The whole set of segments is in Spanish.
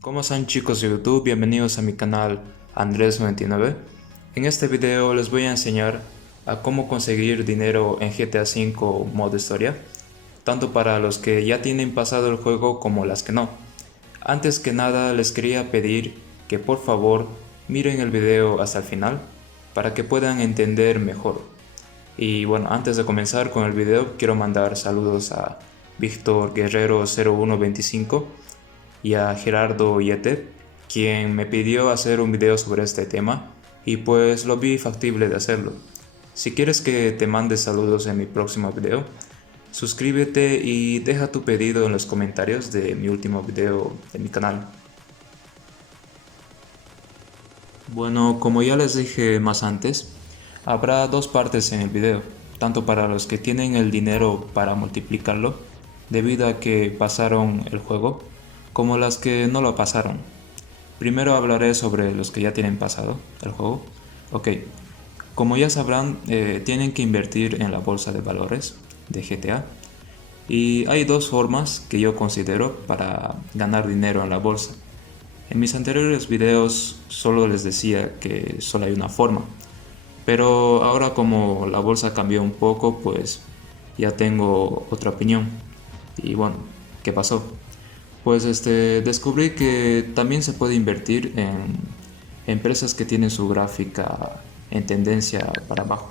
¿Cómo están chicos de YouTube? Bienvenidos a mi canal Andrés99. En este video les voy a enseñar a cómo conseguir dinero en GTA V modo historia, tanto para los que ya tienen pasado el juego como las que no. Antes que nada les quería pedir que por favor miren el video hasta el final para que puedan entender mejor. Y bueno, antes de comenzar con el video quiero mandar saludos a Víctor Guerrero 0125 y a Gerardo Yete, quien me pidió hacer un video sobre este tema y pues lo vi factible de hacerlo. Si quieres que te mande saludos en mi próximo video, suscríbete y deja tu pedido en los comentarios de mi último video de mi canal. Bueno, como ya les dije más antes, habrá dos partes en el video, tanto para los que tienen el dinero para multiplicarlo, debido a que pasaron el juego, como las que no lo pasaron. Primero hablaré sobre los que ya tienen pasado el juego. Ok, como ya sabrán, tienen que invertir en la bolsa de valores de GTA. Y hay dos formas que yo considero para ganar dinero en la bolsa. En mis anteriores videos solo les decía que solo hay una forma, pero ahora como la bolsa cambió un poco, pues ya tengo otra opinión. Y bueno, ¿qué pasó? Pues descubrí que también se puede invertir en empresas que tienen su gráfica en tendencia para abajo.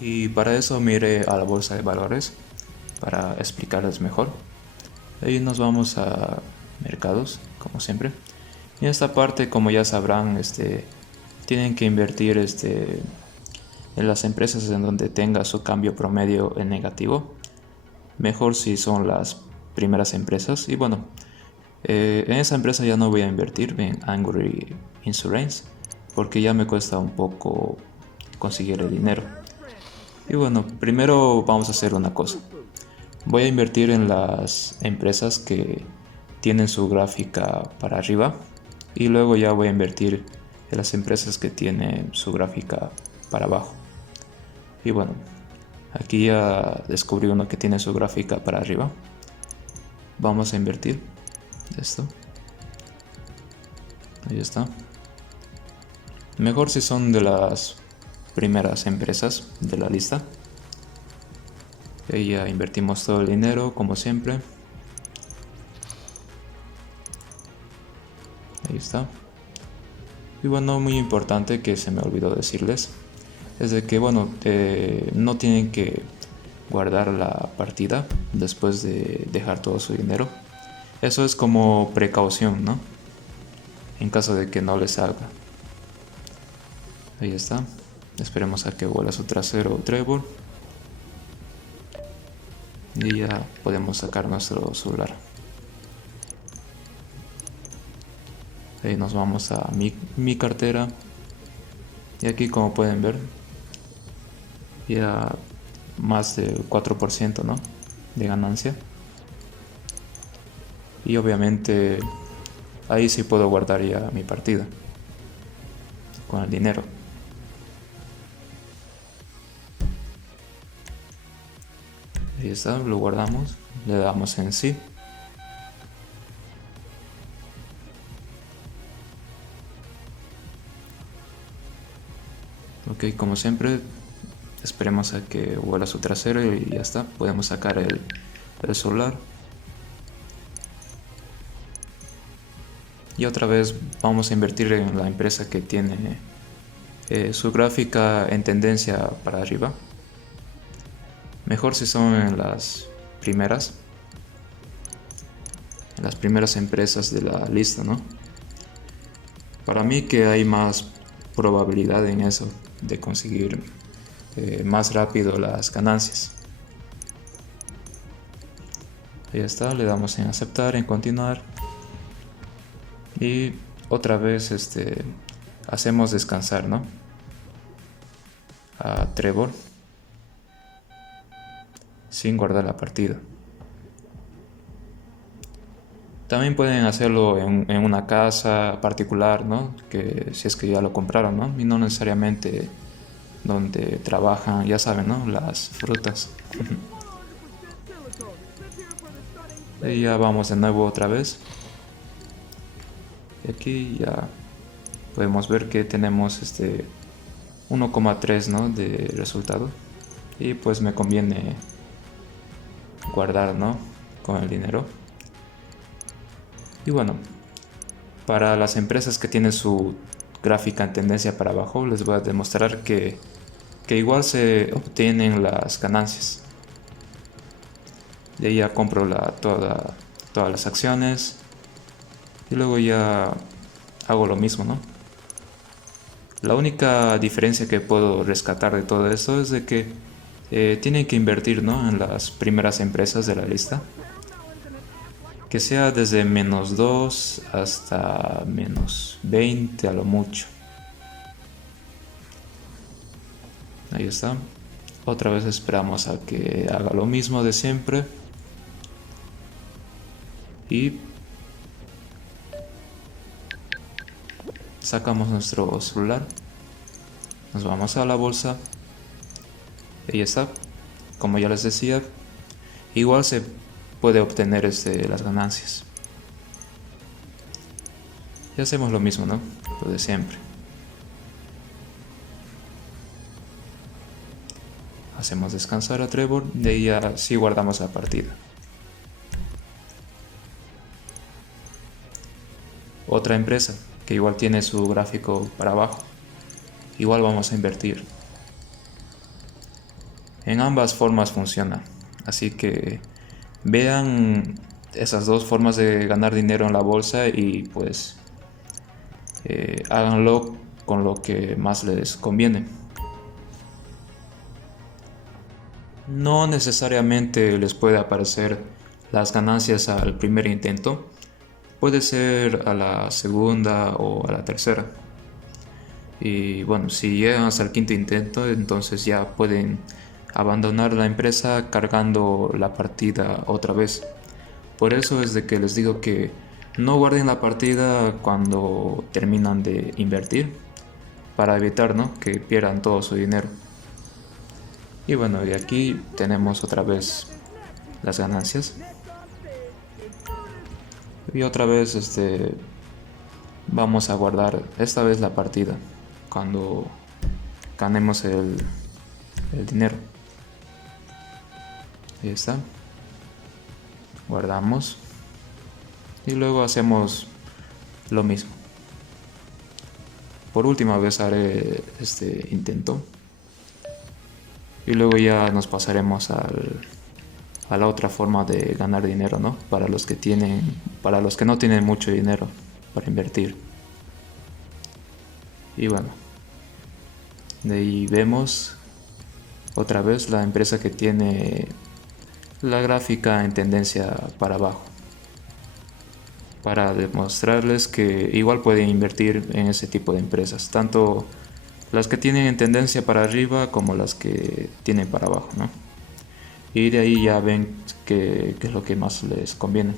Y para eso miré a la bolsa de valores para explicarles mejor. Ahí nos vamos a mercados, como siempre. Y en esta parte, como ya sabrán, tienen que invertir en las empresas en donde tenga su cambio promedio en negativo. Mejor si son las primeras empresas. Y bueno, en esa empresa ya no voy a invertir en Angry Insurance porque ya me cuesta un poco conseguir el dinero. Y bueno, primero vamos a hacer una cosa. Voy a invertir en las empresas que tienen su gráfica para arriba y luego ya voy a invertir en las empresas que tienen su gráfica para abajo. Y bueno, aquí ya descubrí uno que tiene su gráfica para arriba. Vamos a invertir esto. Ahí está. Mejor si son de las primeras empresas de la lista. Ahí ya invertimos todo el dinero como siempre. Ahí está. Y bueno, muy importante que se me olvidó decirles es de que bueno, no tienen que guardar la partida después de dejar todo su dinero. Eso es como precaución, ¿no? En caso de que no les salga. Ahí está. Esperemos a que vuela su trasero Trevor. Y ya podemos sacar nuestro celular. Ahí nos vamos a mi cartera. Y aquí, como pueden ver, ya más del 4%, ¿no?, de ganancia. Y obviamente ahí sí puedo guardar ya mi partida con el dinero. Ahí está, lo guardamos, le damos en sí. Ok, como siempre, esperemos a que vuela su trasero y ya está, podemos sacar el celular. Y otra vez vamos a invertir en la empresa que tiene su gráfica en tendencia para arriba. Mejor si son en las primeras empresas de la lista, ¿no? Para mí que hay más probabilidad en eso de conseguir más rápido las ganancias. Ahí está, le damos en aceptar, en continuar. Y otra vez hacemos descansar, ¿no?, a Trevor sin guardar la partida. También pueden hacerlo en una casa particular, ¿no?, que si es que ya lo compraron, ¿no?, y no necesariamente donde trabajan, ya saben, ¿no?, las frutas. Y ya vamos de nuevo otra vez. Y aquí ya podemos ver que tenemos 1,3, ¿no?, de resultado. Y pues me conviene guardar, ¿no?, con el dinero. Y bueno, para las empresas que tienen su gráfica en tendencia para abajo, les voy a demostrar que igual se obtienen las ganancias. De ahí ya compro todas las acciones y luego ya hago lo mismo, ¿no? La única diferencia que puedo rescatar de todo esto es de que tienen que invertir, ¿no?, en las primeras empresas de la lista, que sea desde -2 hasta -20 a lo mucho. Ahí está. Otra vez esperamos a que haga lo mismo de siempre. Y sacamos nuestro celular. Nos vamos a la bolsa. Ahí está. Como ya les decía, igual se puede obtener las ganancias. Y hacemos lo mismo, ¿no? Lo de siempre. Hacemos descansar a Trevor, de ahí ya sí guardamos la partida. Otra empresa que igual tiene su gráfico para abajo, igual vamos a invertir. En ambas formas funciona, así que vean esas dos formas de ganar dinero en la bolsa y pues háganlo con lo que más les conviene. No necesariamente les puede aparecer las ganancias al primer intento, puede ser a la segunda o a la tercera. Y bueno, si llegan hasta el quinto intento, entonces ya pueden abandonar la empresa cargando la partida otra vez. Por eso es de que les digo que no guarden la partida cuando terminan de invertir, para evitar, ¿no?, que pierdan todo su dinero. Y bueno, y aquí tenemos otra vez las ganancias. Y otra vez vamos a guardar esta vez la partida cuando ganemos el dinero. Ahí está. Guardamos. Y luego hacemos lo mismo. Por última vez haré este intento. Y luego ya nos pasaremos a la otra forma de ganar dinero, ¿no? Para los que no tienen mucho dinero para invertir. Y bueno, de ahí vemos otra vez la empresa que tiene la gráfica en tendencia para abajo, para demostrarles que igual pueden invertir en ese tipo de empresas, tanto las que tienen en tendencia para arriba como las que tienen para abajo, ¿no? Y de ahí ya ven qué es lo que más les conviene.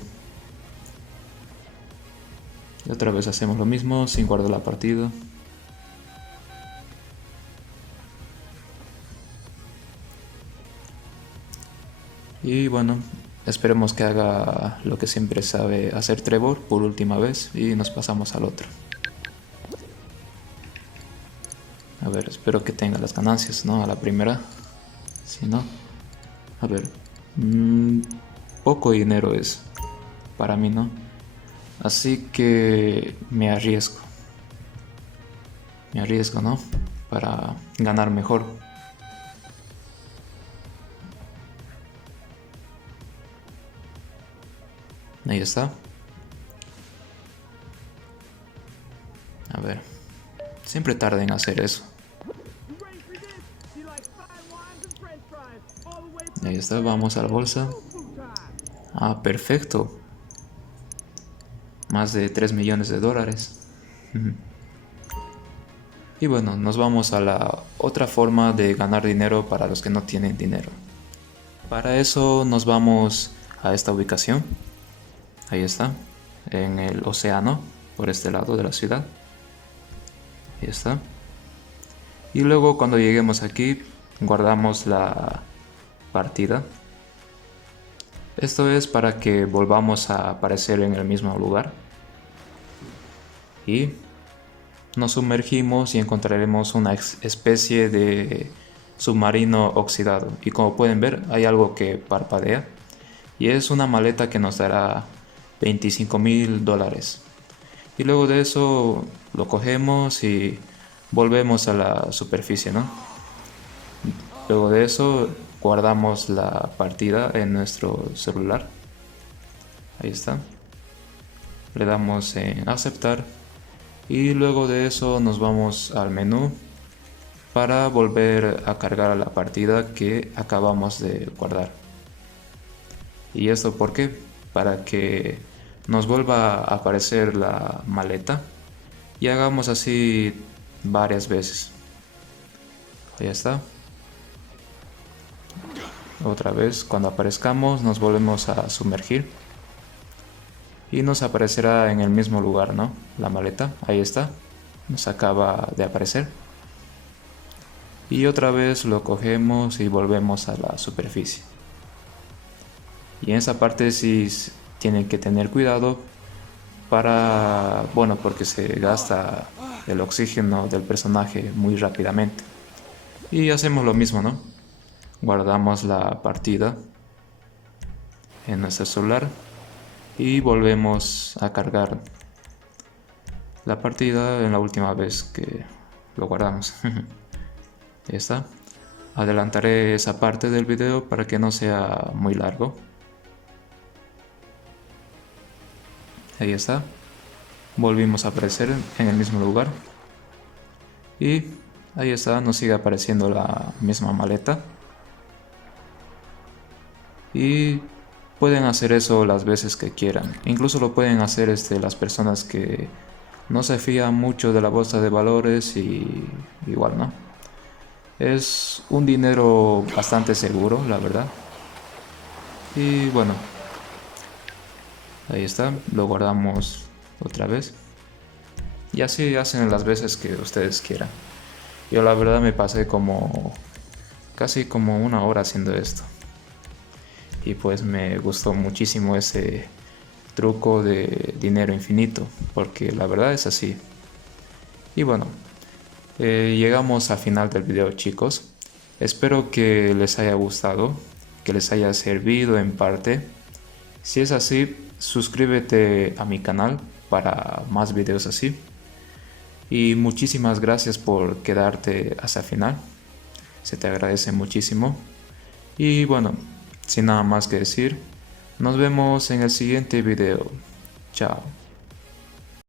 Y otra vez hacemos lo mismo sin guardar la partida. Y bueno, esperemos que haga lo que siempre sabe hacer Trevor por última vez y nos pasamos al otro. A ver, espero que tenga las ganancias, ¿no?, a la primera. Si no, a ver, poco dinero es para mí, ¿no? Así que me arriesgo, ¿no?, para ganar mejor. Ahí está. A ver, siempre tarda en hacer eso. Ahí está, vamos a la bolsa. Ah, perfecto. Más de 3 millones de dólares. Y bueno, nos vamos a la otra forma de ganar dinero para los que no tienen dinero. Para eso nos vamos a esta ubicación. Ahí está, en el océano, por este lado de la ciudad. Ahí está. Y luego cuando lleguemos aquí, guardamos la partida. Esto es para que volvamos a aparecer en el mismo lugar. y nos sumergimos y encontraremos una especie de submarino oxidado, y como pueden ver hay algo que parpadea y es una maleta que nos dará $25,000. Y luego de eso lo cogemos y volvemos a la superficie, ¿no? Luego de eso guardamos la partida en nuestro celular. Ahí está. Le damos en aceptar y luego de eso nos vamos al menú para volver a cargar a la partida que acabamos de guardar. ¿Y esto por qué? Para que nos vuelva a aparecer la maleta y hagamos así varias veces. Ahí está. Otra vez, cuando aparezcamos nos volvemos a sumergir y nos aparecerá en el mismo lugar, ¿no? La maleta, ahí está, nos acaba de aparecer. Y otra vez lo cogemos y volvemos a la superficie. Y en esa parte sí tienen que tener cuidado porque se gasta el oxígeno del personaje muy rápidamente. Y hacemos lo mismo, ¿no? Guardamos la partida en nuestro celular y volvemos a cargar la partida en la última vez que lo guardamos. Ya está. Adelantaré esa parte del video para que no sea muy largo. Ahí está. Volvimos a aparecer en el mismo lugar. Y ahí está, nos sigue apareciendo la misma maleta. Y pueden hacer eso las veces que quieran. Incluso lo pueden hacer las personas que no se fían mucho de la bolsa de valores y igual, ¿no? Es un dinero bastante seguro, la verdad. Y bueno, ahí está, lo guardamos otra vez. Y así hacen las veces que ustedes quieran. Yo la verdad me pasé casi como una hora haciendo esto. Y pues me gustó muchísimo ese truco de dinero infinito, porque la verdad es así. Y bueno, llegamos al final del video, chicos. Espero que les haya gustado, que les haya servido en parte. Si es así, suscríbete a mi canal para más videos así. Y muchísimas gracias por quedarte hasta el final. Se te agradece muchísimo. Y bueno, sin nada más que decir, nos vemos en el siguiente video. Chao.